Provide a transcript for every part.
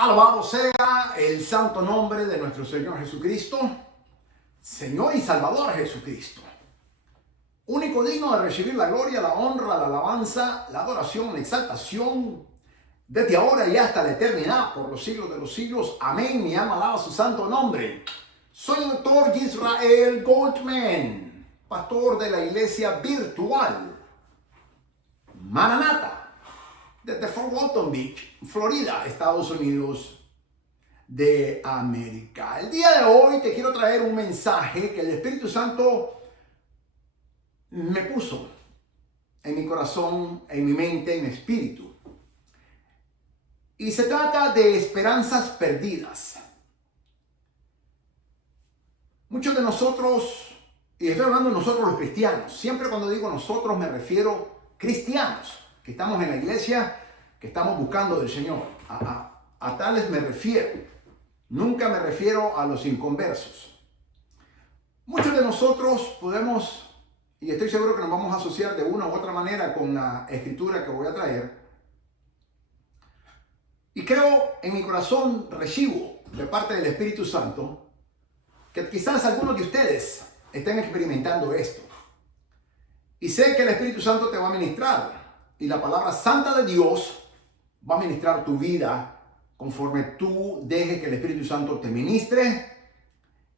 Alabado sea el santo nombre de nuestro Señor Jesucristo, Señor y Salvador Jesucristo. Único digno de recibir la gloria, la honra, la alabanza, la adoración, la exaltación, desde ahora y hasta la eternidad, por los siglos de los siglos. Amén. Mi alma alaba su santo nombre. Soy el doctor Israel Goldman, pastor de la iglesia virtual Maranata, desde Fort Walton Beach, Florida, Estados Unidos de América. El día de hoy te quiero traer un mensaje que el Espíritu Santo me puso en mi corazón, en mi mente, en mi espíritu. Y se trata de esperanzas perdidas. Muchos de nosotros, y estoy hablando de nosotros los cristianos, siempre cuando digo nosotros me refiero a cristianos, que estamos en la iglesia, que estamos buscando del Señor. A tales me refiero. Nunca me refiero a los inconversos. Muchos de nosotros podemos, y estoy seguro que nos vamos a asociar de una u otra manera con la escritura que voy a traer. Y creo en mi corazón, recibo de parte del Espíritu Santo, que quizás algunos de ustedes estén experimentando esto. Y sé que el Espíritu Santo te va a ministrar. Y la palabra santa de Dios va a ministrar tu vida conforme tú dejes que el Espíritu Santo te ministre.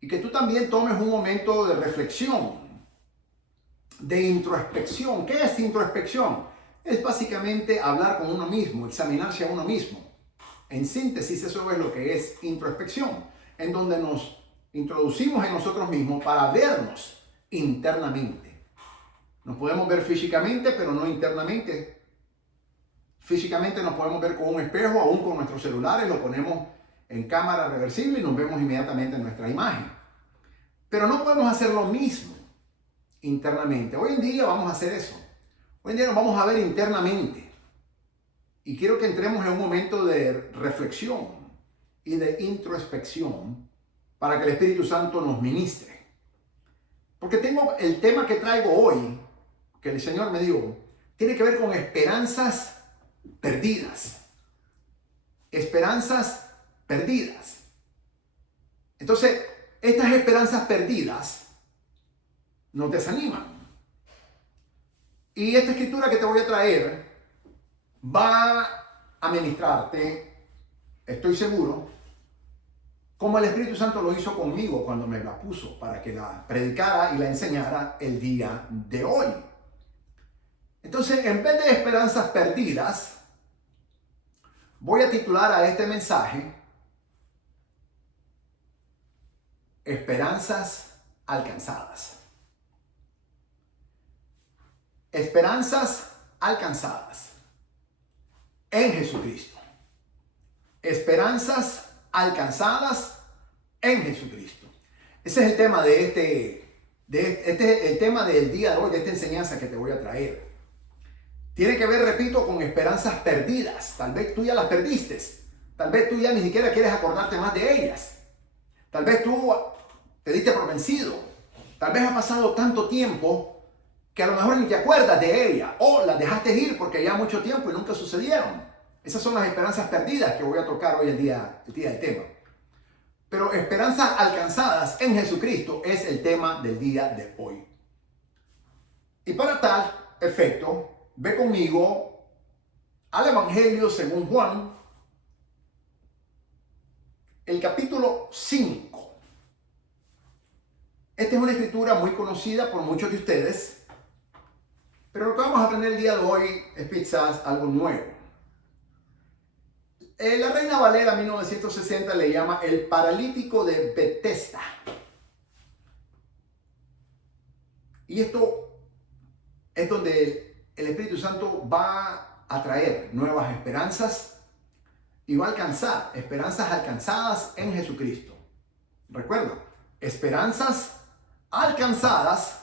Y que tú también tomes un momento de reflexión, de introspección. ¿Qué es introspección? Es básicamente hablar con uno mismo, examinarse a uno mismo. En síntesis, eso es lo que es introspección, en donde nos introducimos en nosotros mismos para vernos internamente. Nos podemos ver físicamente, pero no internamente. Físicamente nos podemos ver con un espejo, aún con nuestros celulares, lo ponemos en cámara reversible y nos vemos inmediatamente en nuestra imagen. Pero no podemos hacer lo mismo internamente. Hoy en día vamos a hacer eso. Hoy en día nos vamos a ver internamente. Y quiero que entremos en un momento de reflexión y de introspección para que el Espíritu Santo nos ministre. Porque tengo el tema que traigo hoy, que el Señor me dio, tiene que ver con esperanzas perdidas. Esperanzas perdidas. Entonces, estas esperanzas perdidas nos desaniman. Y esta escritura que te voy a traer va a ministrarte, estoy seguro, como el Espíritu Santo lo hizo conmigo cuando me la puso para que la predicara y la enseñara el día de hoy. Entonces, en vez de esperanzas perdidas, voy a titular a este mensaje Esperanzas alcanzadas. Esperanzas alcanzadas en Jesucristo. Esperanzas alcanzadas en Jesucristo. Ese es el tema el tema del día de hoy, de esta enseñanza que te voy a traer. Tiene que ver, repito, con esperanzas perdidas. Tal vez tú ya las perdiste. Tal vez tú ya ni siquiera quieres acordarte más de ellas. Tal vez tú te diste por vencido. Tal vez ha pasado tanto tiempo que a lo mejor ni te acuerdas de ella. O las dejaste ir porque ya mucho tiempo y nunca sucedieron. Esas son las esperanzas perdidas que voy a tocar hoy el día del tema. Pero esperanzas alcanzadas en Jesucristo es el tema del día de hoy. Y para tal efecto, ve conmigo al Evangelio según Juan, el capítulo 5. Esta es una escritura muy conocida por muchos de ustedes, pero lo que vamos a aprender el día de hoy es quizás algo nuevo. La Reina Valera 1960 le llama el paralítico de Bethesda. Y esto es donde el Espíritu Santo va a traer nuevas esperanzas y va a alcanzar esperanzas alcanzadas en Jesucristo. Recuerda, esperanzas alcanzadas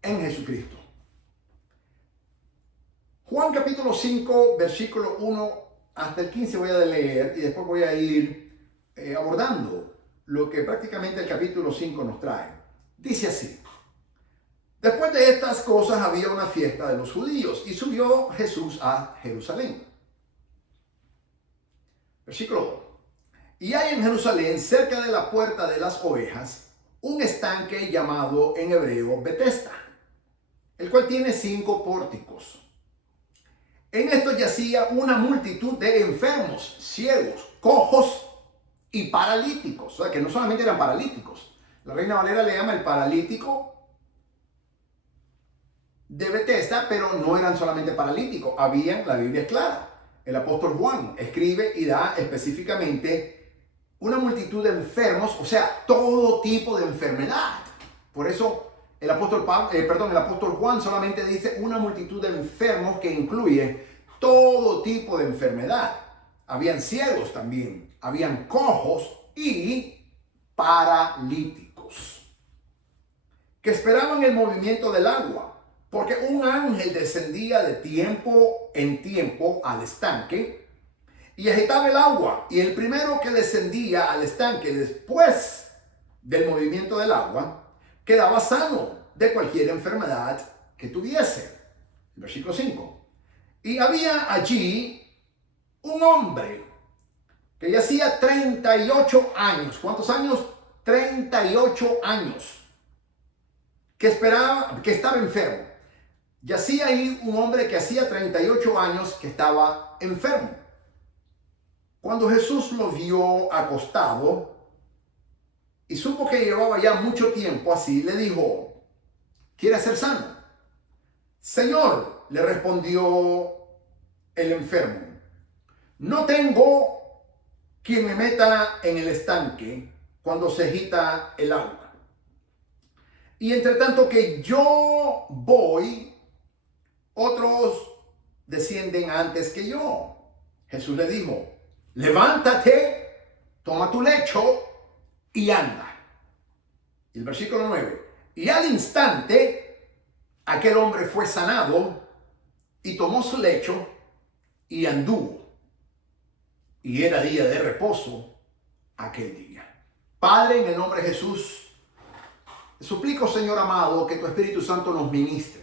en Jesucristo. Juan capítulo 5, versículo 1 hasta el 15 voy a leer y después voy a ir abordando lo que prácticamente el capítulo 5 nos trae. Dice así: después de estas cosas había una fiesta de los judíos y subió Jesús a Jerusalén. Versículo 2. Y hay en Jerusalén, cerca de la puerta de las ovejas, un estanque llamado en hebreo Betesda, el cual tiene 5 pórticos. En esto yacía una multitud de enfermos, ciegos, cojos y paralíticos. O sea, que no solamente eran paralíticos. La Reina Valera le llama el paralítico de Betesda, pero no eran solamente paralíticos. Habían, la Biblia es clara. El apóstol Juan escribe y da específicamente una multitud de enfermos, o sea, todo tipo de enfermedad. Por eso el apóstol Juan solamente dice una multitud de enfermos que incluye todo tipo de enfermedad. Habían ciegos también, habían cojos y paralíticos que esperaban el movimiento del agua, porque un ángel descendía de tiempo en tiempo al estanque y agitaba el agua, y el primero que descendía al estanque después del movimiento del agua quedaba sano de cualquier enfermedad que tuviese. Versículo 5. Y había allí un hombre que ya hacía 38 años. ¿Cuántos años? 38 años. Que estaba enfermo. Yacía ahí un hombre que hacía 38 años que estaba enfermo. Cuando Jesús lo vio acostado y supo que llevaba ya mucho tiempo así, le dijo: ¿quieres ser sano? Señor, le respondió el enfermo, no tengo quien me meta en el estanque cuando se agita el agua. Y entre tanto que yo voy, otros descienden antes que yo. Jesús le dijo: levántate, toma tu lecho y anda. Y el versículo 9. Y al instante, aquel hombre fue sanado y tomó su lecho y anduvo. Y era día de reposo aquel día. Padre, en el nombre de Jesús, te suplico, Señor amado, que tu Espíritu Santo nos ministre.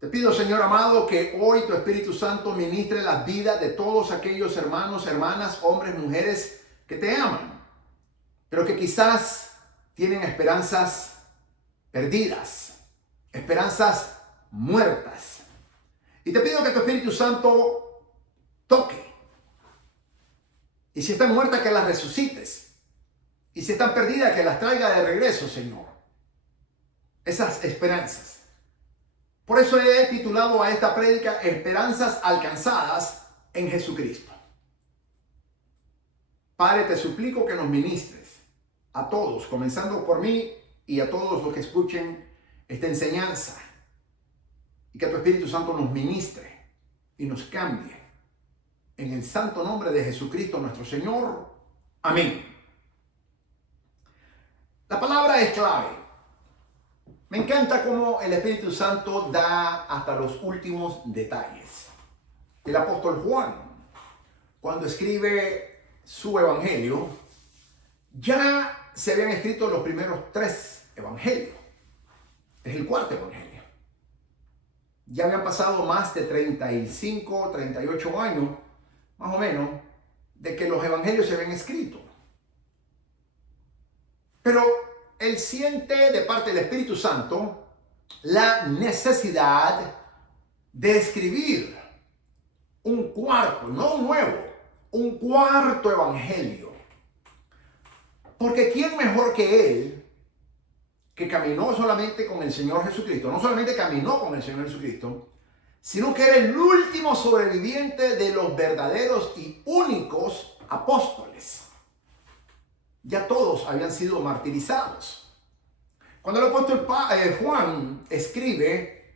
Te pido, Señor amado, que hoy tu Espíritu Santo ministre las vidas de todos aquellos hermanos, hermanas, hombres, mujeres que te aman, pero que quizás tienen esperanzas perdidas, esperanzas muertas. Y te pido que tu Espíritu Santo toque. Y si están muertas, que las resucites. Y si están perdidas, que las traiga de regreso, Señor. Esas esperanzas. Por eso he titulado a esta prédica Esperanzas alcanzadas en Jesucristo. Padre, te suplico que nos ministres a todos, comenzando por mí y a todos los que escuchen esta enseñanza. Y que tu Espíritu Santo nos ministre y nos cambie. En el santo nombre de Jesucristo nuestro Señor. Amén. La palabra es clave. Me encanta cómo el Espíritu Santo da hasta los últimos detalles. El apóstol Juan, cuando escribe su evangelio, ya se habían escrito los primeros 3 evangelios. Es el 4º evangelio. Ya habían pasado más de 35, 38 años, más o menos, de que los evangelios se habían escrito. Pero él siente de parte del Espíritu Santo la necesidad de escribir un cuarto, no un nuevo, un cuarto evangelio. Porque ¿quién mejor que él, que caminó solamente con el Señor Jesucristo? No solamente caminó con el Señor Jesucristo, sino que era el último sobreviviente de los verdaderos y únicos apóstoles. Ya todos habían sido martirizados. Cuando el apóstol Juan escribe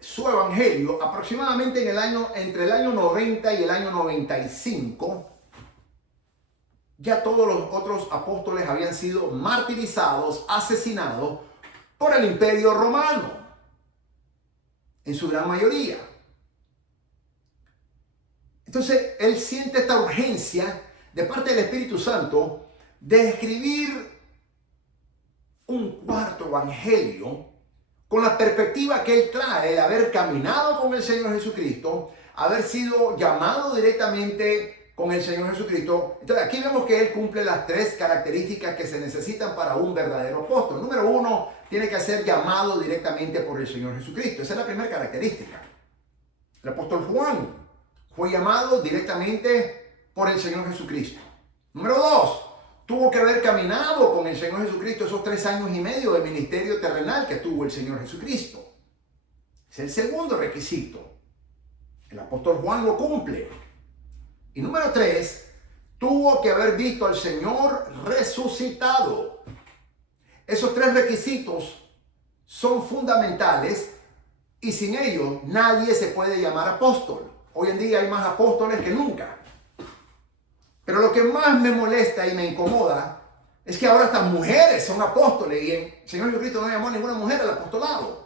su evangelio, aproximadamente entre el año 90 y el año 95, ya todos los otros apóstoles habían sido martirizados, asesinados por el Imperio Romano, en su gran mayoría. Entonces, él siente esta urgencia de parte del Espíritu Santo de escribir un cuarto evangelio con la perspectiva que él trae de haber caminado con el Señor Jesucristo, haber sido llamado directamente con el Señor Jesucristo. Entonces aquí vemos que Él cumple las tres características que se necesitan para un verdadero apóstol. Número uno, tiene que ser llamado directamente por el Señor Jesucristo. Esa es la primera característica. El apóstol Juan fue llamado directamente por el Señor Jesucristo. Número dos, tuvo que haber caminado con el Señor Jesucristo esos 3 años y medio de ministerio terrenal que tuvo el Señor Jesucristo. Es el segundo requisito. El apóstol Juan lo cumple. Y número 3, tuvo que haber visto al Señor resucitado. Esos 3 requisitos son fundamentales y sin ellos nadie se puede llamar apóstol. Hoy en día hay más apóstoles que nunca. Pero lo que más me molesta y me incomoda es que ahora estas mujeres son apóstoles y el Señor Jesucristo no llamó a ninguna mujer al apostolado.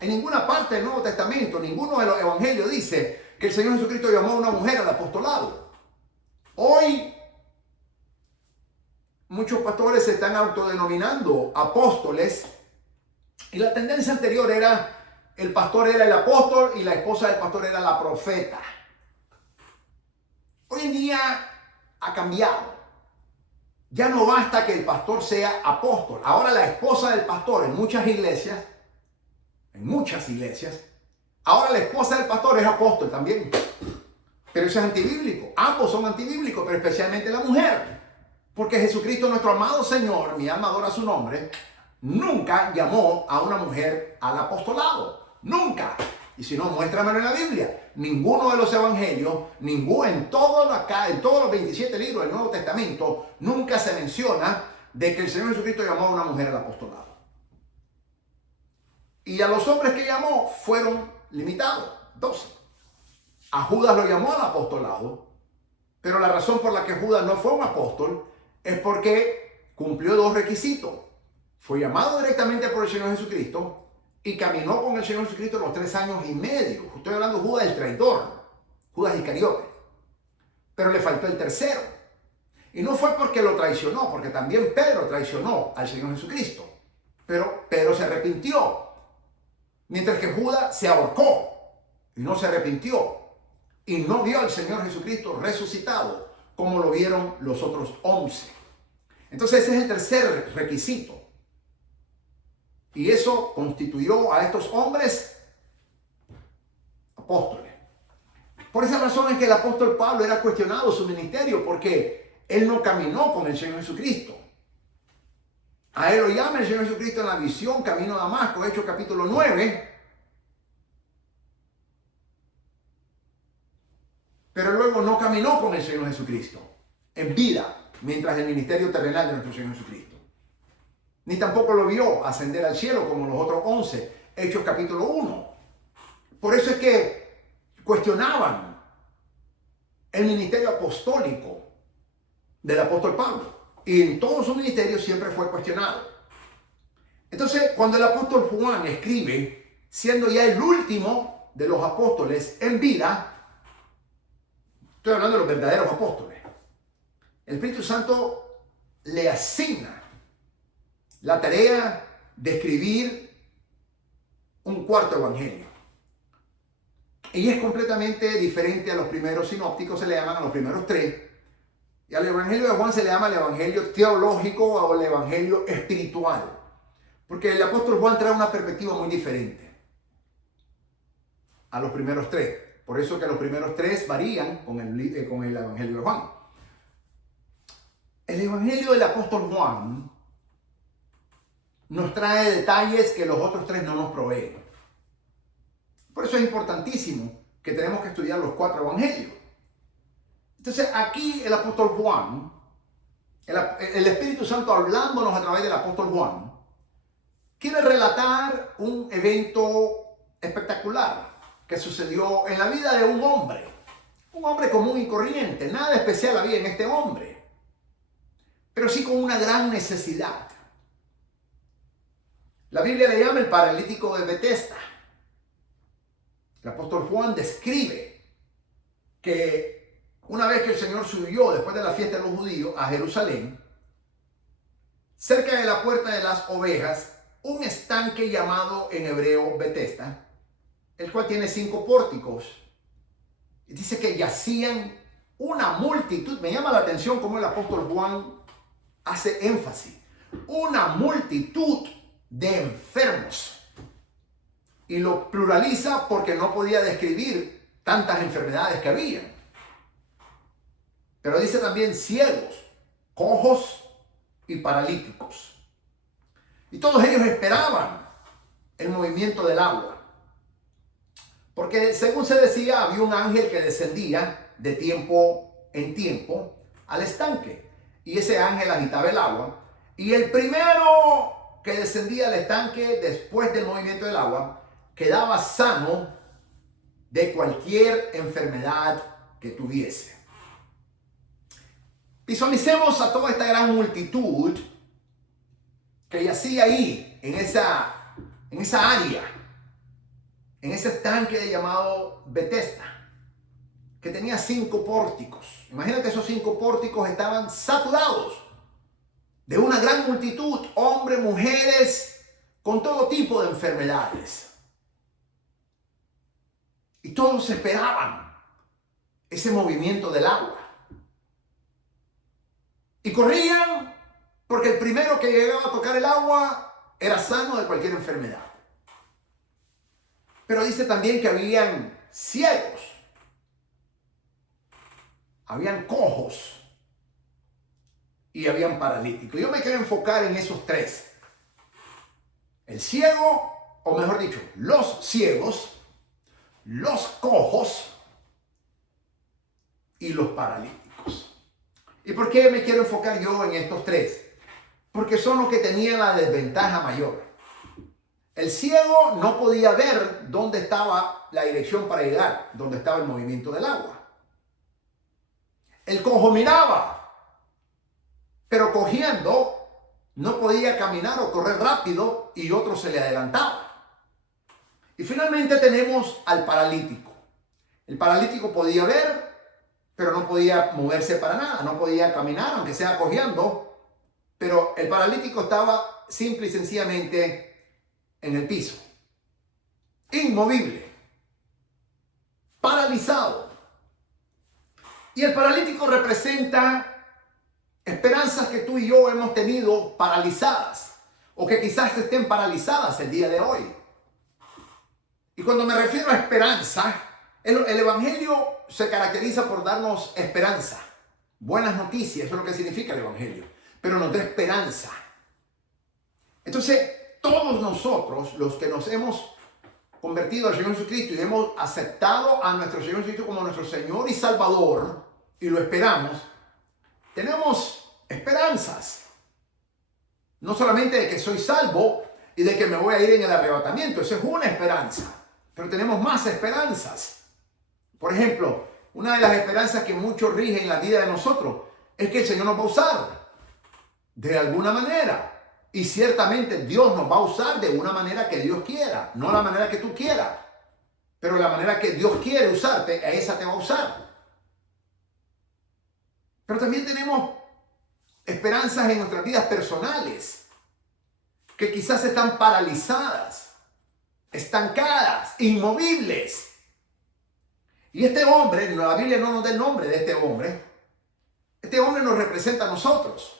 En ninguna parte del Nuevo Testamento, ninguno de los evangelios dice que el Señor Jesucristo llamó a una mujer al apostolado. Hoy muchos pastores se están autodenominando apóstoles y la tendencia anterior era el pastor era el apóstol y la esposa del pastor era la profeta. Hoy en día ha cambiado. Ya no basta que el pastor sea apóstol. Ahora la esposa del pastor en muchas iglesias, ahora la esposa del pastor es apóstol también. Pero eso es antibíblico. Ambos son antibíblicos, pero especialmente la mujer. Porque Jesucristo, nuestro amado Señor, mi alma adora su nombre, nunca llamó a una mujer al apostolado. Nunca. Y si no, muéstramelo en la Biblia. Ninguno de los evangelios, en todos los 27 libros del Nuevo Testamento, nunca se menciona de que el Señor Jesucristo llamó a una mujer al apostolado. Y a los hombres que llamó fueron limitados, 12. A Judas lo llamó al apostolado, pero la razón por la que Judas no fue un apóstol es porque cumplió 2 requisitos. Fue llamado directamente por el Señor Jesucristo y caminó con el Señor Jesucristo los 3 años y medio. Estoy hablando de Judas el traidor, Judas Iscariote. Pero le faltó el tercero. Y no fue porque lo traicionó, porque también Pedro traicionó al Señor Jesucristo. Pero Pedro se arrepintió. Mientras que Judas se ahorcó y no se arrepintió. Y no vio al Señor Jesucristo resucitado como lo vieron los otros 11. Entonces ese es el tercer requisito. Y eso constituyó a estos hombres apóstoles. Por esa razón es que el apóstol Pablo era cuestionado su ministerio, porque él no caminó con el Señor Jesucristo. A él lo llama el Señor Jesucristo en la visión, camino a Damasco, Hechos capítulo 9. Pero luego no caminó con el Señor Jesucristo en vida, mientras el ministerio terrenal de nuestro Señor Jesucristo. Ni tampoco lo vio ascender al cielo como los otros 11, Hechos capítulo 1. Por eso es que cuestionaban el ministerio apostólico del apóstol Pablo. Y en todo su ministerio siempre fue cuestionado. Entonces, cuando el apóstol Juan escribe, siendo ya el último de los apóstoles en vida, estoy hablando de los verdaderos apóstoles, el Espíritu Santo le asigna la tarea de escribir un cuarto evangelio. Y es completamente diferente a los primeros sinópticos, se le llaman a los primeros 3. Y al evangelio de Juan se le llama el evangelio teológico o el evangelio espiritual. Porque el apóstol Juan trae una perspectiva muy diferente a los primeros 3. Por eso que los primeros 3 varían con el evangelio de Juan. El evangelio del apóstol Juan nos trae detalles que los otros 3 no nos proveen. Por eso es importantísimo que tenemos que estudiar los 4 evangelios. Entonces aquí el apóstol Juan, el Espíritu Santo hablándonos a través del apóstol Juan, quiere relatar un evento espectacular que sucedió en la vida de un hombre común y corriente. Nada especial había en este hombre, pero sí con una gran necesidad. La Biblia le llama el paralítico de Betesda. El apóstol Juan describe que una vez que el Señor subió después de la fiesta de los judíos a Jerusalén, cerca de la puerta de las ovejas, un estanque llamado en hebreo Betesda, el cual tiene 5 pórticos. Y dice que yacían una multitud. Me llama la atención cómo el apóstol Juan hace énfasis. Una multitud de enfermos. Y lo pluraliza porque no podía describir tantas enfermedades que había. Pero dice también ciegos, cojos y paralíticos. Y todos ellos esperaban el movimiento del agua. Porque según se decía, había un ángel que descendía de tiempo en tiempo al estanque. Y ese ángel agitaba el agua. Y el primero que descendía al estanque después del movimiento del agua quedaba sano de cualquier enfermedad que tuviese. Visualicemos a toda esta gran multitud que yacía ahí, en esa área, en ese estanque llamado Betesda, que tenía 5 pórticos. Imagínate, esos 5 pórticos estaban saturados de una gran multitud, hombres, mujeres, con todo tipo de enfermedades. Y todos esperaban ese movimiento del agua. Y corrían porque el primero que llegaba a tocar el agua era sano de cualquier enfermedad. Pero dice también que habían ciegos, habían cojos y habían paralíticos. Yo me quiero enfocar en esos 3. El ciego, o mejor dicho, los ciegos, los cojos y los paralíticos. ¿Y por qué me quiero enfocar yo en estos 3? Porque son los que tenían la desventaja mayor. El ciego no podía ver dónde estaba la dirección para llegar, dónde estaba el movimiento del agua. El cojo miraba, pero cogiendo no podía caminar o correr rápido y otro se le adelantaba. Y finalmente tenemos al paralítico. El paralítico podía ver, pero no podía moverse para nada, no podía caminar, aunque sea cojeando, pero el paralítico estaba simple y sencillamente en el piso, inmovible, paralizado. Y el paralítico representa esperanzas que tú y yo hemos tenido paralizadas, o que quizás estén paralizadas el día de hoy. Y cuando me refiero a esperanza, el Evangelio se caracteriza por darnos esperanza, buenas noticias, eso es lo que significa el Evangelio, pero nos da esperanza. Entonces, todos nosotros, los que nos hemos convertido al Señor Jesucristo y hemos aceptado a nuestro Señor Jesucristo como nuestro Señor y Salvador, y lo esperamos, tenemos esperanzas. No solamente de que soy salvo y de que me voy a ir en el arrebatamiento, eso es una esperanza, pero tenemos más esperanzas. Por ejemplo, una de las esperanzas que mucho rigen en la vida de nosotros es que el Señor nos va a usar de alguna manera. Y ciertamente Dios nos va a usar de una manera que Dios quiera, no la manera que tú quieras, pero la manera que Dios quiere usarte, a esa te va a usar. Pero también tenemos esperanzas en nuestras vidas personales, que quizás están paralizadas, estancadas, inmovibles. Y este hombre, la Biblia no nos da el nombre de este hombre nos representa a nosotros.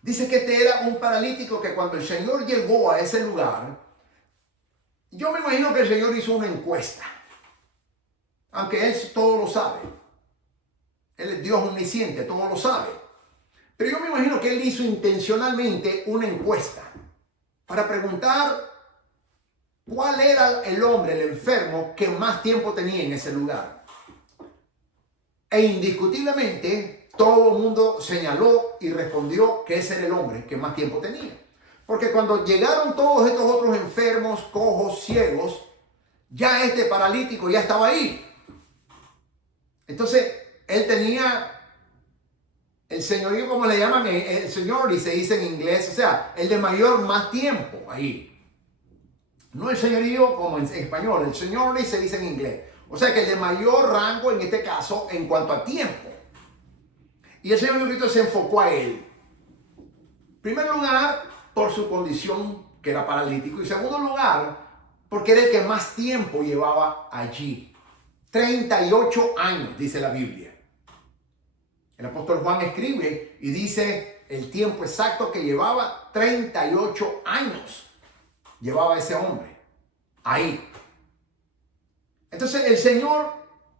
Dice que este era un paralítico que cuando el Señor llegó a ese lugar, yo me imagino que el Señor hizo una encuesta, aunque Él todo lo sabe. Él es Dios omnisciente, todo lo sabe. Pero yo me imagino que Él hizo intencionalmente una encuesta para preguntar cuál era el hombre, el enfermo, que más tiempo tenía en ese lugar. E indiscutiblemente, todo el mundo señaló y respondió que ese era el hombre que más tiempo tenía. Porque cuando llegaron todos estos otros enfermos, cojos, ciegos, ya este paralítico ya estaba ahí. Entonces, él tenía el señorío, como le llaman, el señor, y se dice en inglés, o sea, el de mayor más tiempo ahí. No el señorío como en español, el señor se dice en inglés. O sea que el de mayor rango en este caso en cuanto a tiempo. Y el Señor Jesucristo se enfocó a él. En primer lugar, por su condición que era paralítico. Y en segundo lugar, porque era el que más tiempo llevaba allí. 38 años, dice la Biblia. El apóstol Juan escribe y dice el tiempo exacto que llevaba: 38 años llevaba ese hombre ahí. Entonces el Señor,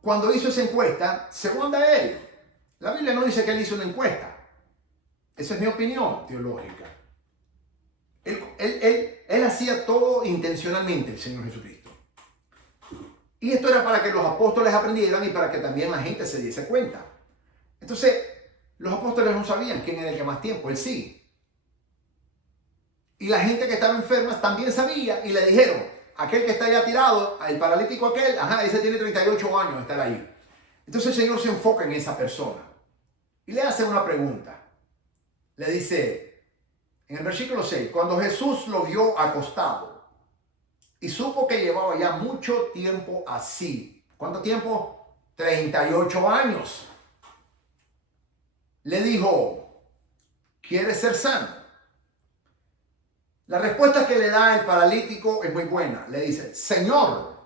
cuando hizo esa encuesta, según él, la Biblia no dice que él hizo una encuesta. Esa es mi opinión teológica. Él hacía todo intencionalmente, el Señor Jesucristo. Y esto era para que los apóstoles aprendieran y para que también la gente se diese cuenta. Entonces, los apóstoles no sabían quién era el que más tiempo, él sí. Y la gente que estaba enferma también sabía y le dijeron: aquel que está allá tirado, el paralítico aquel, ese tiene 38 años de estar ahí. Entonces el Señor se enfoca en esa persona y le hace una pregunta. Le dice, en el versículo 6, cuando Jesús lo vio acostado y supo que llevaba ya mucho tiempo así. ¿Cuánto tiempo? 38 años. Le dijo: ¿quieres ser sano? La respuesta que le da el paralítico es muy buena. Le dice: Señor.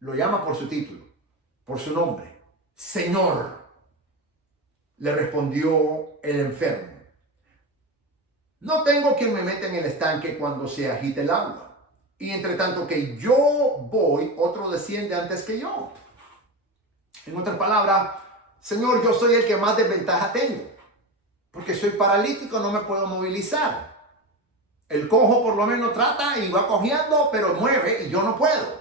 Lo llama por su título, por su nombre. Señor. Le respondió el enfermo: no tengo quien me meta en el estanque cuando se agite el agua. Y entre tanto que yo voy, otro desciende antes que yo. En otras palabras, Señor, yo soy el que más desventaja tengo, porque soy paralítico, no me puedo movilizar. El cojo por lo menos trata y va cojeando, pero mueve, y yo no puedo.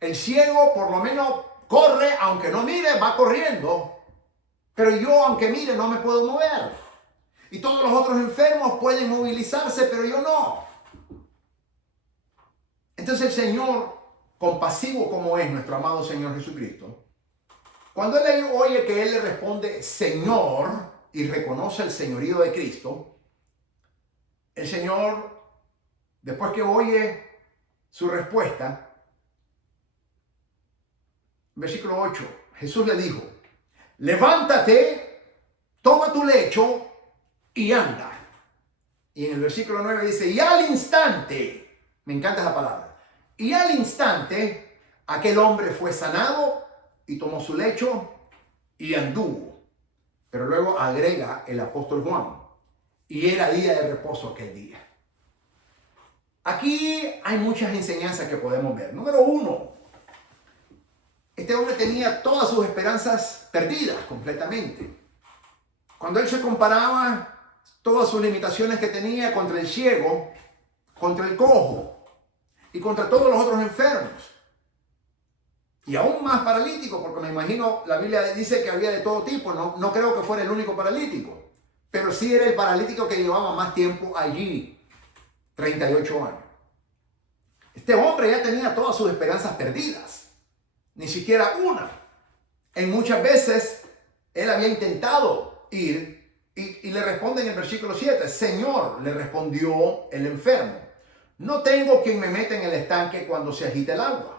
El ciego por lo menos corre, aunque no mire, va corriendo. Pero yo, aunque mire, no me puedo mover. Y todos los otros enfermos pueden movilizarse, pero yo no. Entonces el Señor, compasivo como es nuestro amado Señor Jesucristo, cuando Él oye que Él le responde Señor y reconoce el señorío de Cristo, el Señor, después que oye su respuesta, versículo 8, Jesús le dijo: levántate, toma tu lecho y anda. Y en el versículo 9 dice: y al instante, me encanta esa palabra, y al instante aquel hombre fue sanado y tomó su lecho y anduvo. Pero luego agrega el apóstol Juan: y era día de reposo aquel día. Aquí hay muchas enseñanzas que podemos ver. Número 1, este hombre tenía todas sus esperanzas perdidas completamente. Cuando él se comparaba todas sus limitaciones que tenía contra el ciego, contra el cojo y contra todos los otros enfermos, y aún más paralíticos, porque me imagino, la Biblia dice que había de todo tipo, no creo que fuera el único paralítico, pero sí era el paralítico que llevaba más tiempo allí, 38 años. Este hombre ya tenía todas sus esperanzas perdidas, ni siquiera una. En muchas veces él había intentado ir y le responde en el versículo 7, Señor, le respondió el enfermo, no tengo quien me meta en el estanque cuando se agite el agua.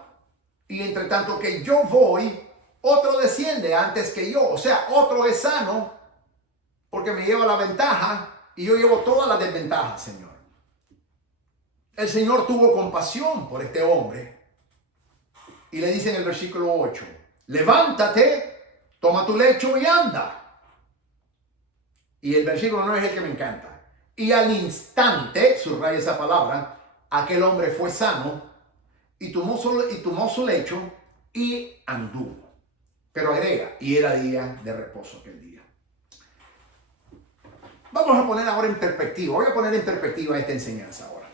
Y entre tanto que yo voy, otro desciende antes que yo. O sea, otro es sano porque me lleva la ventaja y yo llevo todas las desventajas, Señor. El Señor tuvo compasión por este hombre y le dice en el versículo 8, levántate, toma tu lecho y anda. Y el versículo 9 es el que me encanta. Y al instante, subraya esa palabra, aquel hombre fue sano y tomó su lecho y anduvo. Pero agrega, y era día de reposo aquel día. Vamos a poner ahora en perspectiva, voy a poner en perspectiva esta enseñanza ahora.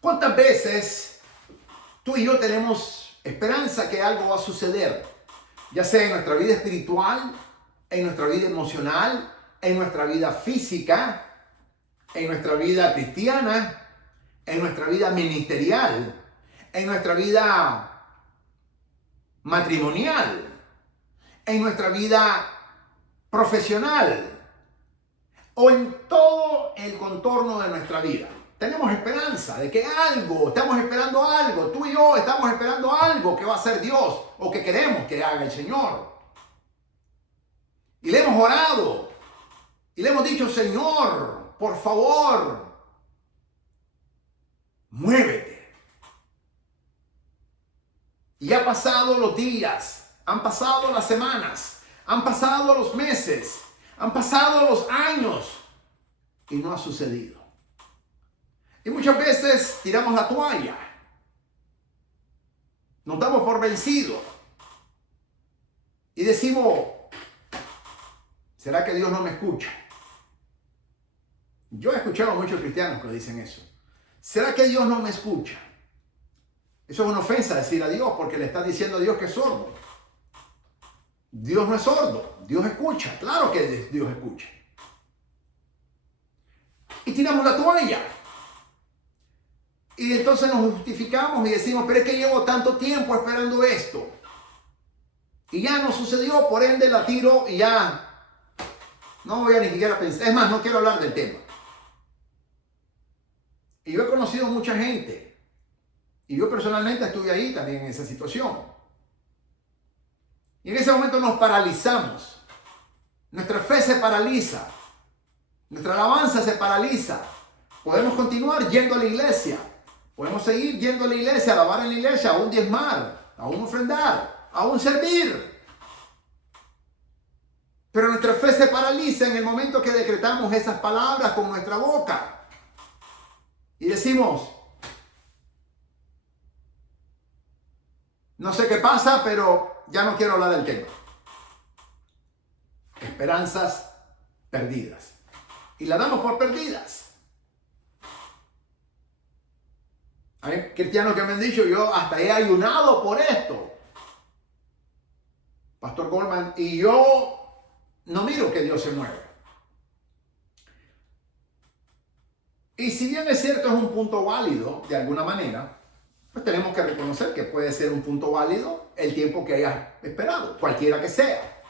¿Cuántas veces tú y yo tenemos esperanza que algo va a suceder? Ya sea en nuestra vida espiritual, en nuestra vida emocional, en nuestra vida física, en nuestra vida cristiana, en nuestra vida ministerial, en nuestra vida matrimonial, en nuestra vida profesional o en todo el contorno de nuestra vida. Tenemos esperanza de que estamos esperando algo, tú y yo estamos esperando algo que va a hacer Dios o que queremos que haga el Señor. Y le hemos orado y le hemos dicho, Señor, por favor, muévete. Y ha pasado los días, han pasado las semanas, han pasado los meses, han pasado los años y no ha sucedido. Y muchas veces tiramos la toalla, nos damos por vencidos y decimos, ¿será que Dios no me escucha? Yo he escuchado a muchos cristianos que dicen eso. ¿Será que Dios no me escucha? Eso es una ofensa decir a Dios porque le está diciendo a Dios que es sordo. Dios no es sordo, Dios escucha, claro que Dios escucha. Y tiramos la toalla. Y entonces nos justificamos y decimos, pero es que llevo tanto tiempo esperando esto. Y ya no sucedió, por ende la tiro y ya no voy a ni siquiera pensar. Es más, no quiero hablar del tema. Y yo he conocido mucha gente. Y yo personalmente estuve ahí también en esa situación. Y en ese momento nos paralizamos. Nuestra fe se paraliza. Nuestra alabanza se paraliza. Podemos continuar yendo a la iglesia. Podemos seguir yendo a la iglesia, alabar en la iglesia, aún diezmar, aún ofrendar, aún servir. Pero nuestra fe se paraliza en el momento que decretamos esas palabras con nuestra boca. Y decimos, no sé qué pasa, pero ya no quiero hablar del tema. Esperanzas perdidas. Y las damos por perdidas. Hay cristianos que me han dicho, yo hasta he ayunado por esto, Pastor Goldman, y yo no miro que Dios se mueva. Y si bien es cierto, es un punto válido de alguna manera, pues tenemos que reconocer que puede ser un punto válido el tiempo que hayas esperado, cualquiera que sea.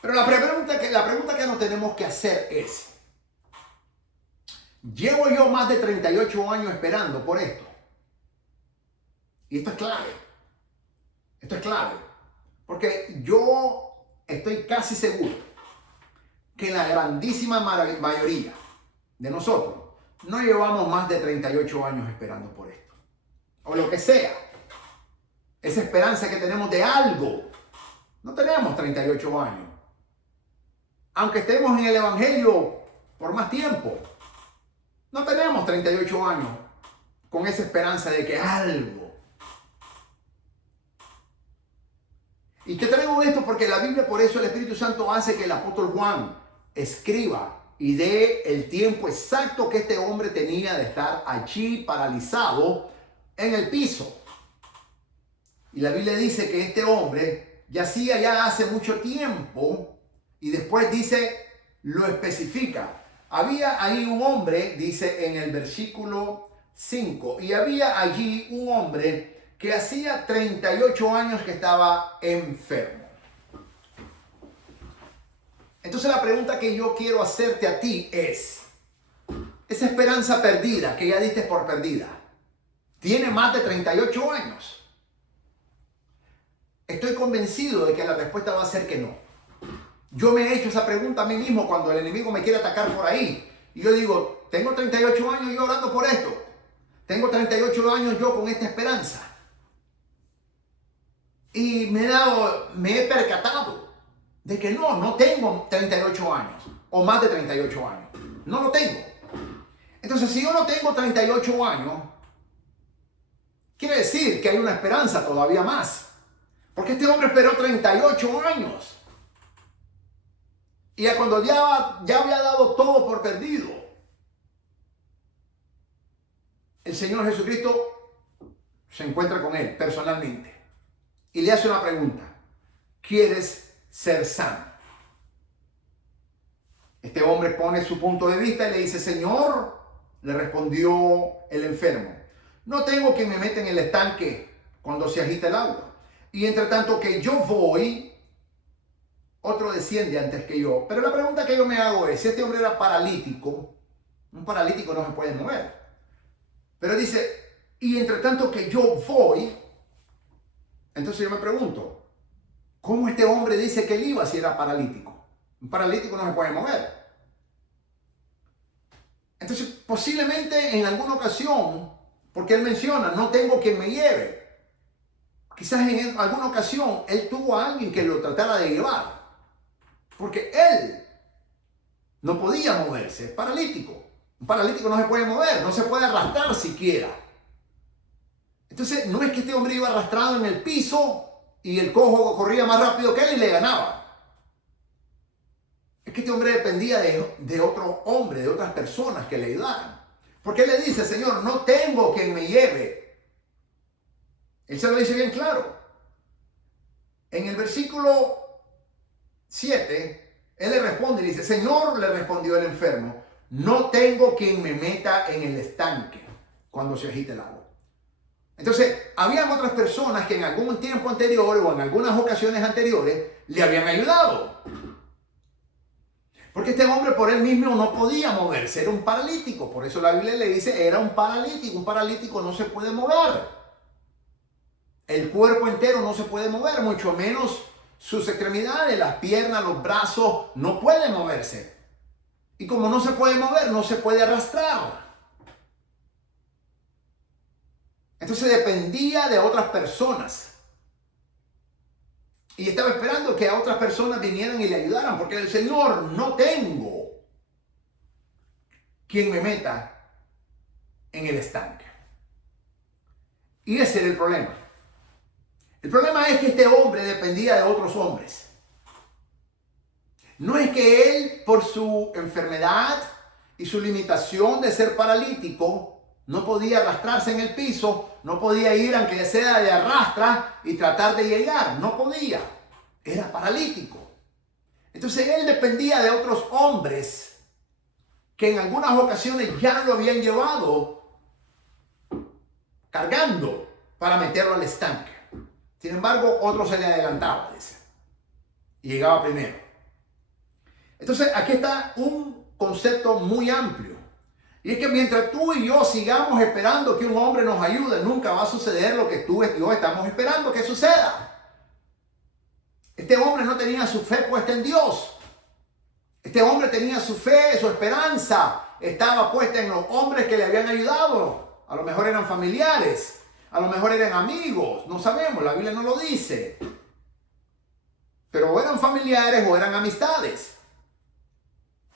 Pero la pregunta que nos tenemos que hacer es, ¿llevo yo más de 38 años esperando por esto? Y esto es clave. Esto es clave. Porque yo estoy casi seguro que la grandísima mayoría de nosotros no llevamos más de 38 años esperando por esto. O lo que sea. Esa esperanza que tenemos de algo. No tenemos 38 años. Aunque estemos en el Evangelio por más tiempo. No tenemos 38 años con esa esperanza de que algo. Y te traigo esto porque la Biblia, por eso el Espíritu Santo hace que el apóstol Juan escriba y dé el tiempo exacto que este hombre tenía de estar allí paralizado en el piso. Y la Biblia dice que este hombre yacía ya hace mucho tiempo y después dice, lo especifica. Había ahí un hombre, dice en el versículo 5, y había allí un hombre que hacía 38 años que estaba enfermo. Entonces la pregunta que yo quiero hacerte a ti es, esa esperanza perdida que ya diste por perdida, ¿tiene más de 38 años? Estoy convencido de que la respuesta va a ser que no. Yo me he hecho esa pregunta a mí mismo cuando el enemigo me quiere atacar por ahí. Y yo digo, tengo 38 años yo orando por esto. Tengo 38 años yo con esta esperanza. Y me he percatado de que no tengo 38 años o más de 38 años. No lo tengo. Entonces, si yo no tengo 38 años, quiere decir que hay una esperanza todavía más. Porque este hombre esperó 38 años. Y cuando ya había dado todo por perdido, el Señor Jesucristo se encuentra con él personalmente y le hace una pregunta. ¿Quieres ser sano? Este hombre pone su punto de vista y le dice, Señor, le respondió el enfermo, no tengo quien me meta en el estanque cuando se agita el agua. Y entre tanto que yo voy, otro desciende antes que yo. Pero la pregunta que yo me hago es, si este hombre era paralítico, un paralítico no se puede mover. Pero dice, y entre tanto que yo voy, entonces yo me pregunto, ¿cómo este hombre dice que él iba si era paralítico? Un paralítico no se puede mover. Entonces, posiblemente en alguna ocasión, porque él menciona, no tengo quien me lleve. quizás en alguna ocasión él tuvo a alguien que lo tratara de llevar, porque él no podía moverse, es paralítico. Un paralítico no se puede mover, no se puede arrastrar siquiera. Entonces no es que este hombre iba arrastrado en el piso y el cojo corría más rápido que él y le ganaba. Es que este hombre dependía de otro hombre, de otras personas que le ayudaran. Porque él le dice, Señor, no tengo quien me lleve. Él se lo dice bien claro. En el versículo 7, él le responde y dice, Señor, le respondió el enfermo, no tengo quien me meta en el estanque cuando se agite el agua. Entonces, habían otras personas que en algún tiempo anterior o en algunas ocasiones anteriores le habían ayudado. Porque este hombre por él mismo no podía moverse, era un paralítico. Por eso la Biblia le dice, era un paralítico. Un paralítico no se puede mover. El cuerpo entero no se puede mover, mucho menos sus extremidades, las piernas, los brazos, no pueden moverse. Y como no se puede mover, no se puede arrastrar. Entonces dependía de otras personas. Y estaba esperando que a otras personas vinieran y le ayudaran, porque el Señor, no tengo quien me meta en el estanque. Y ese era el problema. El problema es que este hombre dependía de otros hombres. No es que él, por su enfermedad y su limitación de ser paralítico, no podía arrastrarse en el piso, no podía ir aunque sea de arrastra y tratar de llegar, no podía, era paralítico. Entonces él dependía de otros hombres que en algunas ocasiones ya lo habían llevado cargando para meterlo al estanque. Sin embargo, otro se le adelantaba, dice, y llegaba primero. Entonces aquí está un concepto muy amplio. Y es que mientras tú y yo sigamos esperando que un hombre nos ayude, nunca va a suceder lo que tú y yo estamos esperando que suceda. Este hombre no tenía su fe puesta en Dios. Este hombre tenía su fe, su esperanza estaba puesta en los hombres que le habían ayudado. A lo mejor eran familiares, a lo mejor eran amigos, no sabemos, la Biblia no lo dice. Pero o eran familiares o eran amistades.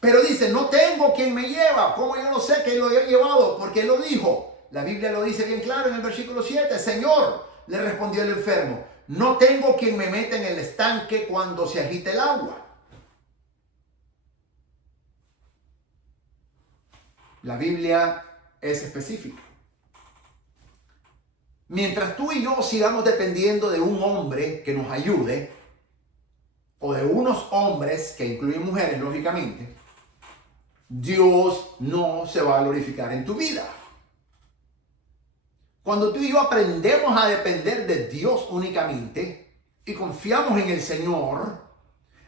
Pero dice, no tengo quien me lleva. ¿Cómo yo lo sé que lo había llevado? Porque él lo dijo. La Biblia lo dice bien claro en el versículo 7. Señor, le respondió el enfermo, no tengo quien me meta en el estanque cuando se agite el agua. La Biblia es específica. Mientras tú y yo sigamos dependiendo de un hombre que nos ayude, o de unos hombres, que incluyen mujeres, lógicamente, Dios no se va a glorificar en tu vida. Cuando tú y yo aprendemos a depender de Dios únicamente y confiamos en el Señor,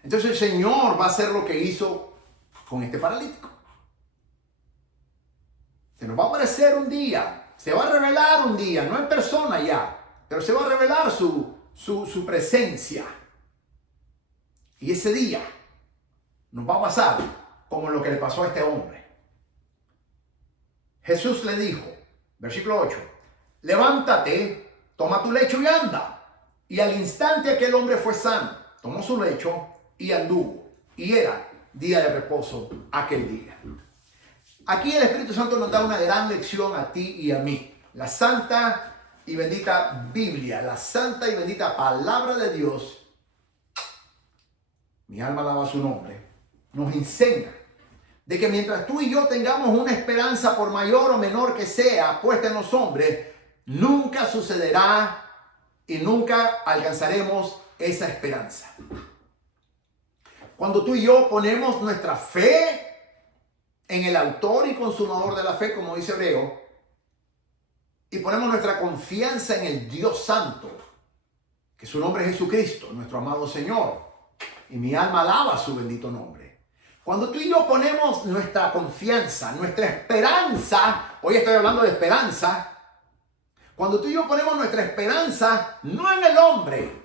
entonces el Señor va a hacer lo que hizo con este paralítico. Se nos va a aparecer un día, se va a revelar un día, no en persona ya, pero se va a revelar su presencia. Y ese día nos va a pasar como lo que le pasó a este hombre. Jesús le dijo, versículo 8, levántate, toma tu lecho y anda. Y al instante aquel hombre fue sano, tomó su lecho y anduvo. Y era día de reposo aquel día. Aquí el Espíritu Santo nos da una gran lección a ti y a mí. La santa y bendita Biblia, la santa y bendita palabra de Dios, mi alma alaba su nombre, nos enseña de que mientras tú y yo tengamos una esperanza, por mayor o menor que sea, puesta en los hombres, nunca sucederá y nunca alcanzaremos esa esperanza. Cuando tú y yo ponemos nuestra fe en el autor y consumador de la fe, como dice Hebreo, y ponemos nuestra confianza en el Dios Santo, que su nombre es Jesucristo, nuestro amado Señor, y mi alma alaba su bendito nombre. Cuando tú y yo ponemos nuestra confianza, nuestra esperanza, hoy estoy hablando de esperanza, cuando tú y yo ponemos nuestra esperanza no en el hombre,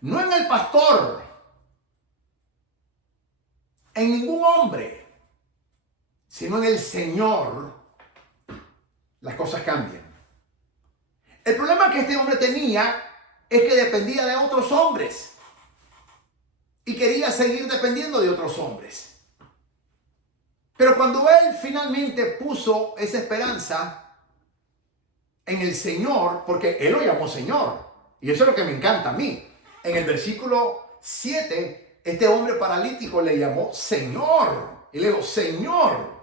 no en el pastor, en ningún hombre, sino en el Señor, las cosas cambian. El problema que este hombre tenía es que dependía de otros hombres y quería seguir dependiendo de otros hombres. Pero cuando él finalmente puso esa esperanza en el Señor, porque él lo llamó Señor, y eso es lo que me encanta a mí. En el versículo 7, este hombre paralítico le llamó Señor. Y le dijo, Señor.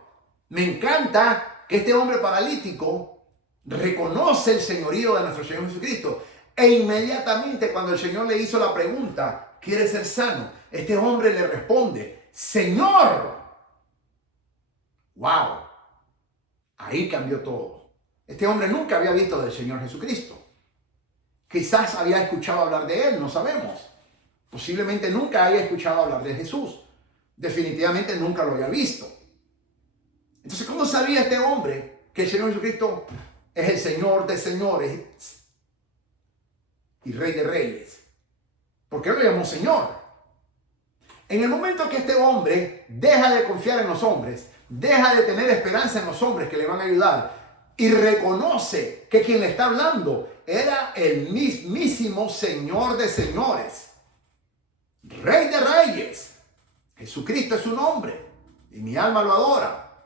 Me encanta que este hombre paralítico reconoce el señorío de nuestro Señor Jesucristo. E inmediatamente cuando el Señor le hizo la pregunta, ¿quieres ser sano? Este hombre le responde, Señor. ¡Wow! Ahí cambió todo. Este hombre nunca había visto del Señor Jesucristo. Quizás había escuchado hablar de él, no sabemos. Posiblemente nunca haya escuchado hablar de Jesús. Definitivamente nunca lo había visto. Entonces, ¿cómo sabía este hombre que el Señor Jesucristo es el Señor de señores y Rey de reyes? Porque él lo llamó Señor. En el momento que este hombre deja de confiar en los hombres, deja de tener esperanza en los hombres que le van a ayudar y reconoce que quien le está hablando era el mismísimo Señor de señores, Rey de reyes. Jesucristo es su nombre y mi alma lo adora.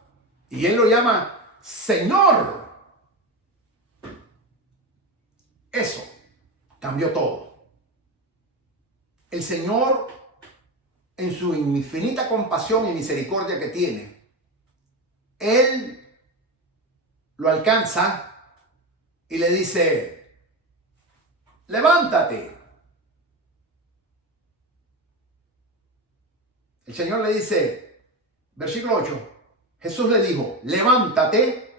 Y él lo llama Señor. Eso cambió todo. El Señor, en su infinita compasión y misericordia que tiene, él lo alcanza y le dice, levántate. El Señor le dice, versículo 8, Jesús le dijo, levántate,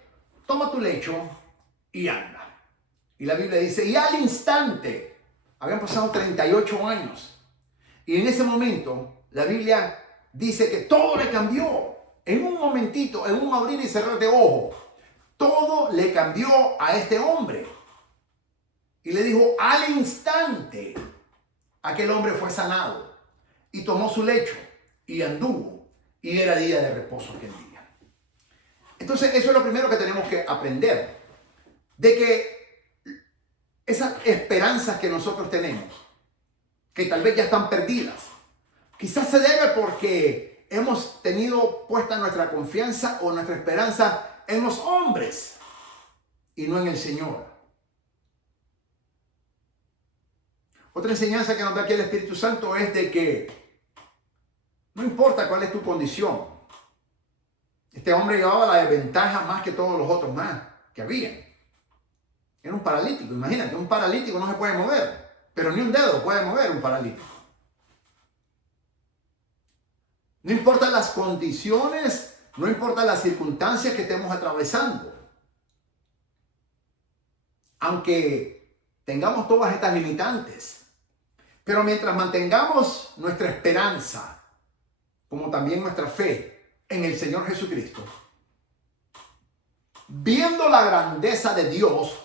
toma tu lecho y anda. Y la Biblia dice, y al instante, habían pasado 38 años. Y en ese momento, la Biblia dice que todo le cambió. En un momentito, en un abrir y cerrar de ojos, todo le cambió a este hombre. Y le dijo, al instante, aquel hombre fue sanado y tomó su lecho y anduvo. Y era día de reposo aquel día. Entonces, eso es lo primero que tenemos que aprender. De que esas esperanzas que nosotros tenemos, que tal vez ya están perdidas, quizás se debe porque hemos tenido puesta nuestra confianza o nuestra esperanza en los hombres y no en el Señor. Otra enseñanza que nos da aquí el Espíritu Santo es de que no importa cuál es tu condición. Este hombre llevaba la desventaja más que todos los otros más que había. Era un paralítico, imagínate, un paralítico no se puede mover, pero ni un dedo puede mover un paralítico. No importa las condiciones, no importa las circunstancias que estemos atravesando. Aunque tengamos todas estas limitantes, pero mientras mantengamos nuestra esperanza, como también nuestra fe en el Señor Jesucristo, viendo la grandeza de Dios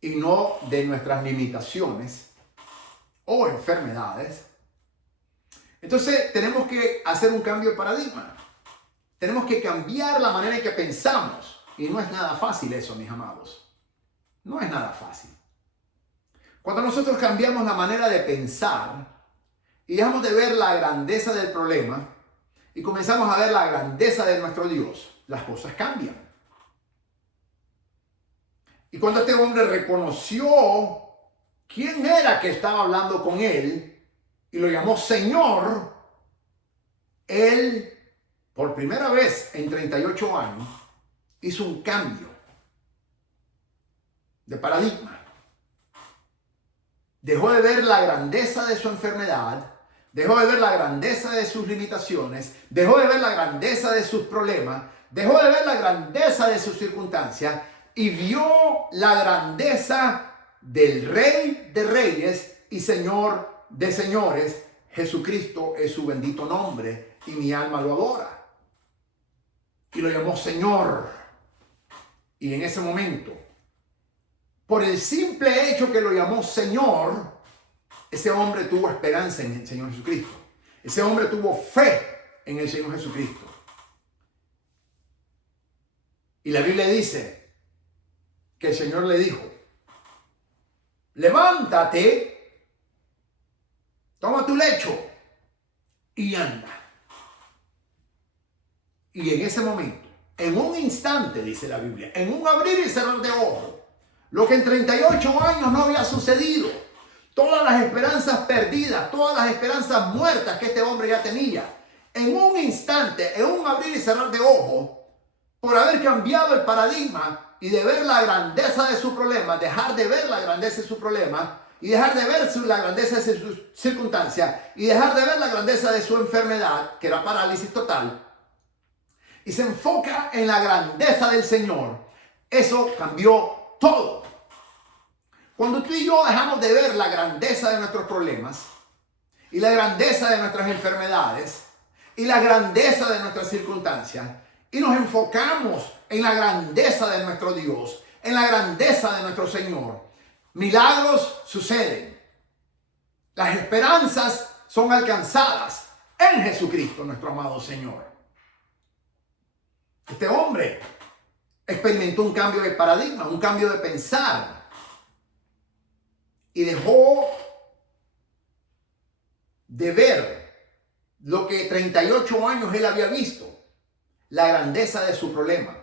y no de nuestras limitaciones o enfermedades, entonces tenemos que hacer un cambio de paradigma. Tenemos que cambiar la manera en que pensamos. Y no es nada fácil eso, mis amados. No es nada fácil. Cuando nosotros cambiamos la manera de pensar y dejamos de ver la grandeza del problema y comenzamos a ver la grandeza de nuestro Dios, las cosas cambian. Y cuando este hombre reconoció quién era que estaba hablando con él y lo llamó Señor, él, por primera vez en 38 años, hizo un cambio de paradigma. Dejó de ver la grandeza de su enfermedad, dejó de ver la grandeza de sus limitaciones, dejó de ver la grandeza de sus problemas, dejó de ver la grandeza de sus circunstancias y vio la grandeza del Rey de Reyes y Señor de señores. Jesucristo es su bendito nombre y mi alma lo adora. Y lo llamó Señor. Y en ese momento, por el simple hecho que lo llamó Señor, ese hombre tuvo esperanza en el Señor Jesucristo. Ese hombre tuvo fe en el Señor Jesucristo. Y la Biblia dice que el Señor le dijo, levántate, toma tu lecho y anda. Y en ese momento, en un instante, dice la Biblia, en un abrir y cerrar de ojos, lo que en 38 años no había sucedido, todas las esperanzas perdidas, todas las esperanzas muertas que este hombre ya tenía, en un instante, en un abrir y cerrar de ojos, por haber cambiado el paradigma y de ver la grandeza de su problema, dejar de ver la grandeza de su problema y dejar de ver la grandeza de su circunstancia y dejar de ver la grandeza de su enfermedad, que era parálisis total, y se enfoca en la grandeza del Señor, eso cambió todo. Cuando tú y yo dejamos de ver la grandeza de nuestros problemas y la grandeza de nuestras enfermedades y la grandeza de nuestras circunstancias y nos enfocamos en la grandeza de nuestro Dios, en la grandeza de nuestro Señor, milagros suceden. Las esperanzas son alcanzadas en Jesucristo, nuestro amado Señor. Este hombre experimentó un cambio de paradigma, un cambio de pensar. Y dejó de ver lo que 38 años él había visto. La grandeza de su problema.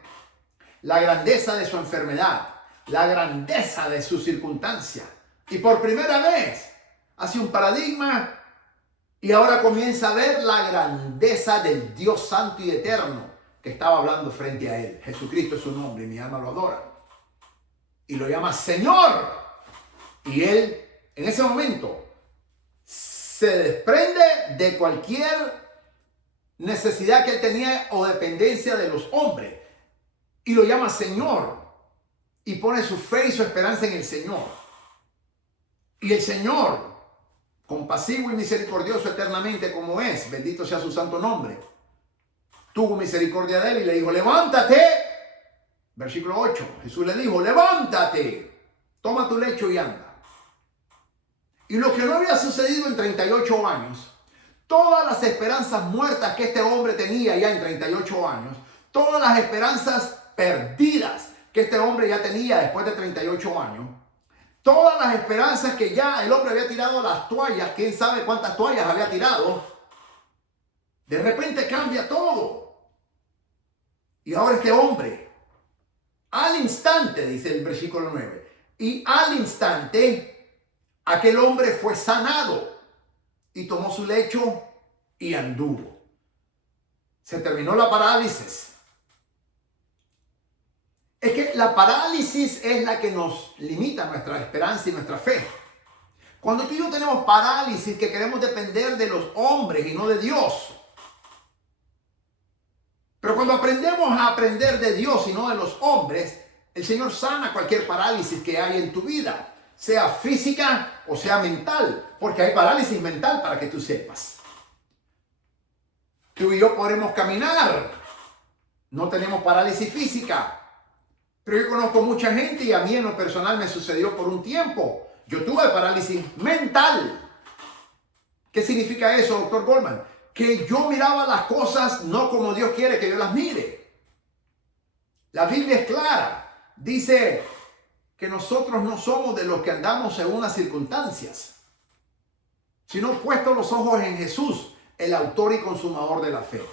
La grandeza de su enfermedad. La grandeza de su circunstancia. Y por primera vez hace un paradigma y ahora comienza a ver la grandeza del Dios santo y eterno que estaba hablando frente a él. Jesucristo es su nombre y mi alma lo adora. Y lo llama Señor. Y él, en ese momento, se desprende de cualquier necesidad que él tenía o dependencia de los hombres. Y lo llama Señor. Y pone su fe y su esperanza en el Señor. Y el Señor, compasivo y misericordioso eternamente como es, bendito sea su santo nombre, tuvo misericordia de él y le dijo, levántate. Versículo 8, Jesús le dijo, levántate, toma tu lecho y anda. Y lo que no había sucedido en 38 años, todas las esperanzas muertas que este hombre tenía ya en 38 años, todas las esperanzas perdidas que este hombre ya tenía después de 38 años, todas las esperanzas que ya el hombre había tirado a las toallas, quién sabe cuántas toallas había tirado, de repente cambia todo. Y ahora este hombre, al instante, dice el versículo 9, y al instante aquel hombre fue sanado y tomó su lecho y anduvo. Se terminó la parálisis. Es que la parálisis es la que nos limita nuestra esperanza y nuestra fe. Cuando tú y yo tenemos parálisis que queremos depender de los hombres y no de Dios. Pero cuando aprendemos a aprender de Dios y no de los hombres, el Señor sana cualquier parálisis que hay en tu vida, sea física o sea mental, porque hay parálisis mental para que tú sepas. Tú y yo podemos caminar, no tenemos parálisis física, pero yo conozco mucha gente y a mí en lo personal me sucedió por un tiempo. Yo tuve parálisis mental. ¿Qué significa eso, doctor Goldman? Que yo miraba las cosas no como Dios quiere que yo las mire. La Biblia es clara. Dice que nosotros no somos de los que andamos según las circunstancias, sino puestos los ojos en Jesús, el autor y consumador de la fe.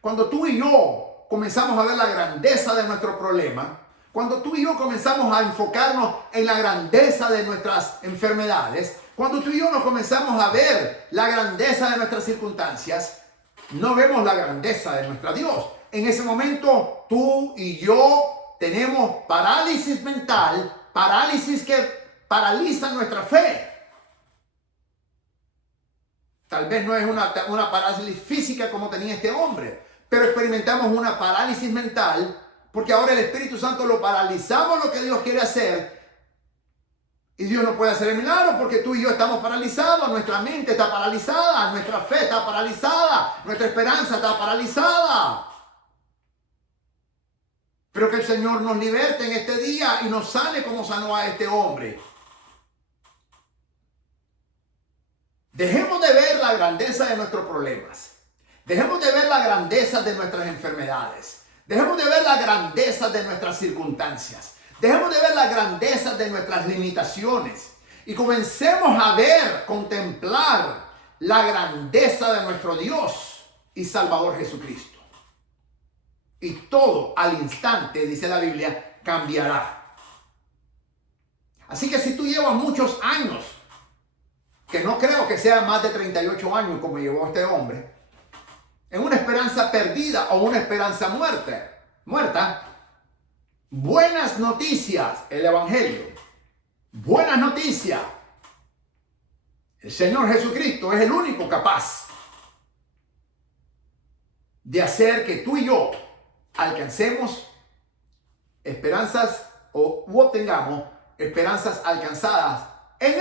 Cuando tú y yo comenzamos a ver la grandeza de nuestro problema, cuando tú y yo comenzamos a enfocarnos en la grandeza de nuestras enfermedades, cuando tú y yo nos comenzamos a ver la grandeza de nuestras circunstancias, no vemos la grandeza de nuestro Dios. En ese momento tú y yo tenemos parálisis mental, parálisis que paraliza nuestra fe. Tal vez no es una parálisis física como tenía este hombre, pero experimentamos una parálisis mental porque ahora el Espíritu Santo lo paralizamos lo que Dios quiere hacer. Y Dios no puede hacer el milagro porque tú y yo estamos paralizados, nuestra mente está paralizada, nuestra fe está paralizada, nuestra esperanza está paralizada. Pero que el Señor nos liberte en este día y nos sane como sanó a este hombre. Dejemos de ver la grandeza de nuestros problemas. Dejemos de ver la grandeza de nuestras enfermedades. Dejemos de ver la grandeza de nuestras circunstancias. Dejemos de ver la grandeza de nuestras limitaciones y comencemos a ver, contemplar la grandeza de nuestro Dios y Salvador Jesucristo. Y todo al instante, dice la Biblia, cambiará. Así que si tú llevas muchos años, que no creo que sea más de 38 años como llevó este hombre, en una esperanza perdida o una esperanza muerta, buenas noticias, el Evangelio, buenas noticias. El Señor Jesucristo es el único capaz de hacer que tú y yo alcancemos esperanzas u obtengamos esperanzas alcanzadas en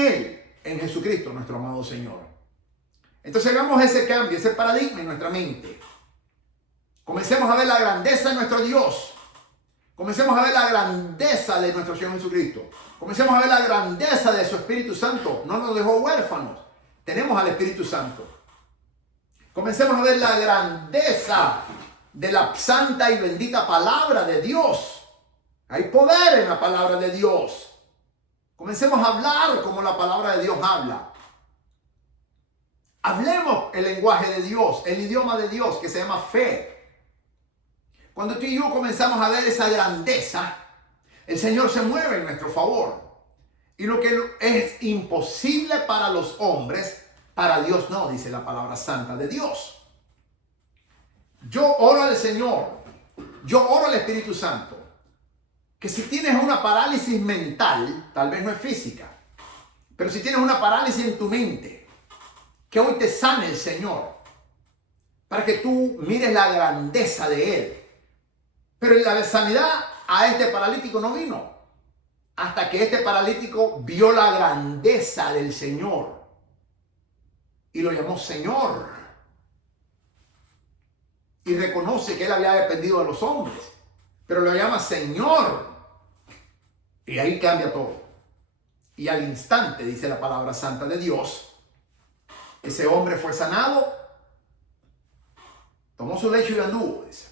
Él, en Jesucristo, nuestro amado Señor. Entonces hagamos ese cambio, ese paradigma en nuestra mente. Comencemos a ver la grandeza de nuestro Dios. Comencemos a ver la grandeza de nuestro Señor Jesucristo. Comencemos a ver la grandeza de su Espíritu Santo. No nos dejó huérfanos. Tenemos al Espíritu Santo. Comencemos a ver la grandeza de la santa y bendita palabra de Dios. Hay poder en la palabra de Dios. Comencemos a hablar como la palabra de Dios habla. Hablemos el lenguaje de Dios, el idioma de Dios, que se llama fe. Cuando tú y yo comenzamos a ver esa grandeza, el Señor se mueve en nuestro favor. Y lo que es imposible para los hombres, para Dios no, dice la palabra santa de Dios. Yo oro al Señor, yo oro al Espíritu Santo, que si tienes una parálisis mental, tal vez no es física, pero si tienes una parálisis en tu mente, que hoy te sane el Señor, para que tú mires la grandeza de Él. Pero la sanidad a este paralítico no vino, hasta que este paralítico vio la grandeza del Señor y lo llamó Señor. Y reconoce que él había dependido de los hombres, pero lo llama Señor. Y ahí cambia todo. Y al instante, dice la palabra santa de Dios, ese hombre fue sanado, tomó su lecho y anduvo, dice.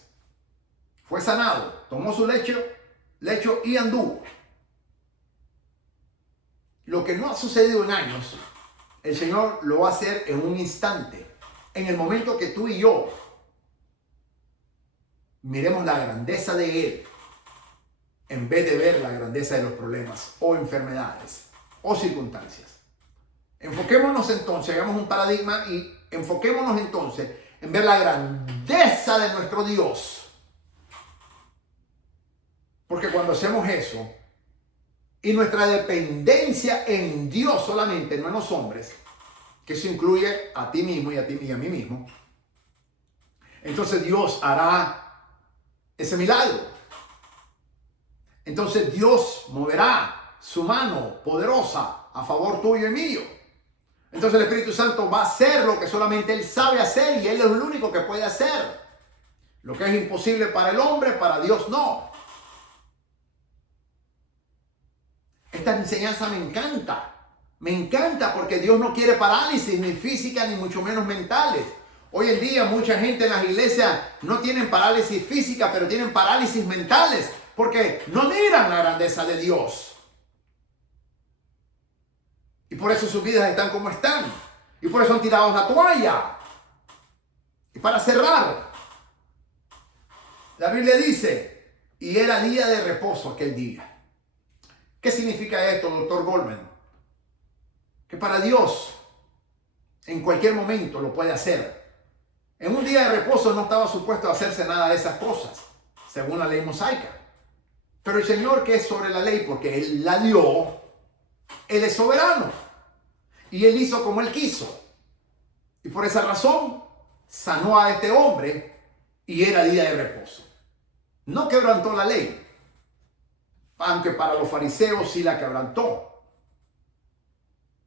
Fue sanado, tomó su lecho y anduvo. Lo que no ha sucedido en años, el Señor lo va a hacer en un instante. En el momento que tú y yo miremos la grandeza de Él, en vez de ver la grandeza de los problemas o enfermedades o circunstancias. Enfoquémonos entonces, hagamos un paradigma y enfoquémonos entonces en ver la grandeza de nuestro Dios. Porque cuando hacemos eso y nuestra dependencia en Dios solamente, no en los hombres, que eso incluye a ti mismo y a ti y a mí mismo, entonces Dios hará ese milagro. Entonces Dios moverá su mano poderosa a favor tuyo y mío. Entonces el Espíritu Santo va a hacer lo que solamente Él sabe hacer y Él es el único que puede hacer. Lo que es imposible para el hombre, para Dios no. Esta enseñanza me encanta porque Dios no quiere parálisis ni física ni mucho menos mentales. Hoy en día mucha gente en las iglesias no tienen parálisis física, pero tienen parálisis mentales porque no miran la grandeza de Dios. Y por eso sus vidas están como están. Y por eso han tirado la toalla. Y para cerrar, la Biblia dice, y era día de reposo aquel día. ¿Qué significa esto, doctor Goldman? Que para Dios, en cualquier momento lo puede hacer. En un día de reposo no estaba supuesto a hacerse nada de esas cosas, según la ley mosaica. Pero el Señor, que es sobre la ley, porque Él la dio, Él es soberano. Y Él hizo como Él quiso. Y por esa razón, sanó a este hombre y era día de reposo. No quebrantó la ley, aunque para los fariseos sí la quebrantó.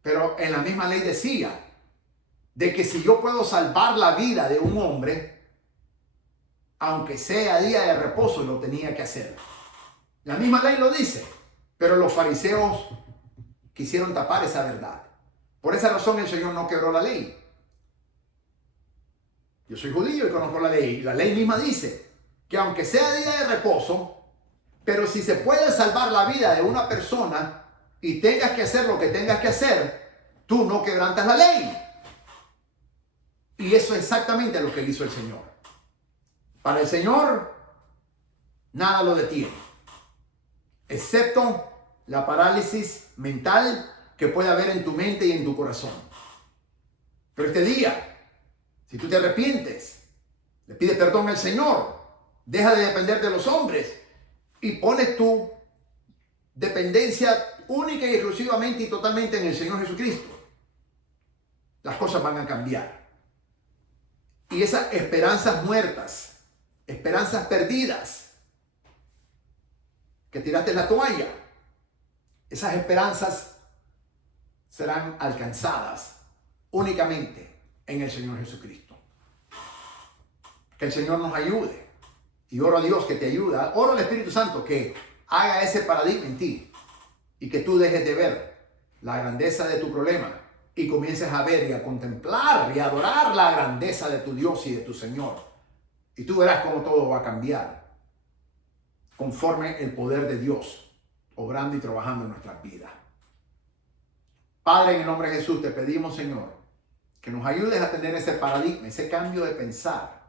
Pero en la misma ley decía de que si yo puedo salvar la vida de un hombre, aunque sea día de reposo, lo tenía que hacer. La misma ley lo dice, pero los fariseos quisieron tapar esa verdad. Por esa razón el Señor no quebró la ley. Yo soy judío y conozco la ley. La ley misma dice que aunque sea día de reposo, Pero si se puede salvar la vida de una persona y tengas que hacer lo que tengas que hacer, tú no quebrantas la ley. Y eso es exactamente lo que hizo el Señor. Para el Señor, nada lo detiene, excepto la parálisis mental que puede haber en tu mente y en tu corazón. Pero este día, si tú te arrepientes, le pides perdón al Señor, deja de depender de los hombres y pones tu dependencia única y exclusivamente y totalmente en el Señor Jesucristo, las cosas van a cambiar. Y esas esperanzas muertas, esperanzas perdidas, que tiraste la toalla, esas esperanzas serán alcanzadas únicamente en el Señor Jesucristo. Que el Señor nos ayude. Y oro a Dios que te ayuda. Oro al Espíritu Santo que haga ese paradigma en ti y que tú dejes de ver la grandeza de tu problema y comiences a ver y a contemplar y a adorar la grandeza de tu Dios y de tu Señor. Y tú verás cómo todo va a cambiar conforme el poder de Dios obrando y trabajando en nuestras vidas. Padre, en el nombre de Jesús te pedimos, Señor, que nos ayudes a tener ese paradigma, ese cambio de pensar,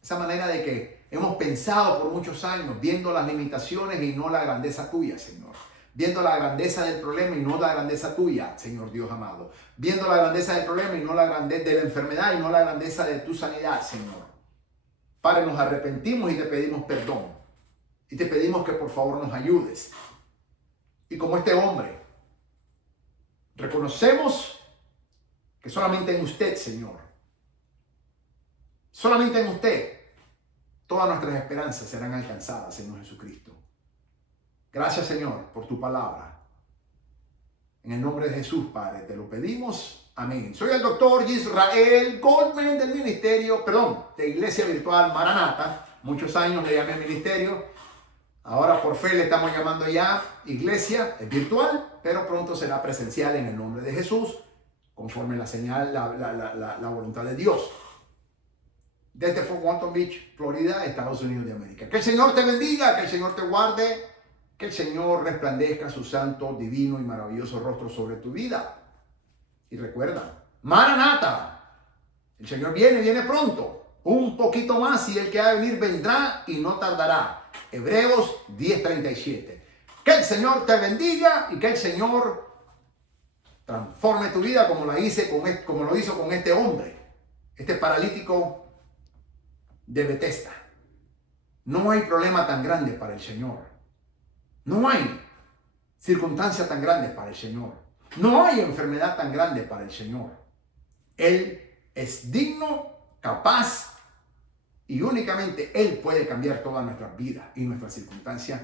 esa manera de que hemos pensado por muchos años viendo las limitaciones y no la grandeza tuya, Señor. Viendo la grandeza del problema y no la grandeza tuya, Señor Dios amado. Viendo la grandeza del problema y no la grandeza de la enfermedad y no la grandeza de tu sanidad, Señor. Padre, nos arrepentimos y te pedimos perdón. Y te pedimos que por favor nos ayudes. Y como este hombre, reconocemos que solamente en usted, Señor, solamente en usted, todas nuestras esperanzas serán alcanzadas, Señor Jesucristo. Gracias, Señor, por tu palabra. En el nombre de Jesús, Padre, te lo pedimos. Amén. Soy el doctor Israel Goldman del ministerio, de Iglesia Virtual Maranata. Muchos años le llamé ministerio. Ahora por fe le estamos llamando ya iglesia. Es virtual, pero pronto será presencial en el nombre de Jesús, conforme la señal, la voluntad de Dios. Desde Fort Walton Beach, Florida, Estados Unidos de América. Que el Señor te bendiga, que el Señor te guarde, que el Señor resplandezca su santo, divino y maravilloso rostro sobre tu vida. Y recuerda, Maranata, el Señor viene pronto, un poquito más y el que ha de venir vendrá y no tardará. Hebreos 10:37. Que el Señor te bendiga y que el Señor transforme tu vida como lo hizo con este hombre, este paralítico de Bethesda. No hay problema tan grande para el Señor. No hay circunstancia tan grande para el Señor. No hay enfermedad tan grande para el Señor. Él es digno, capaz y únicamente Él puede cambiar todas nuestras vidas y nuestras circunstancias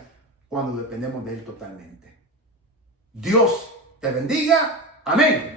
cuando dependemos de Él totalmente. Dios te bendiga. Amén.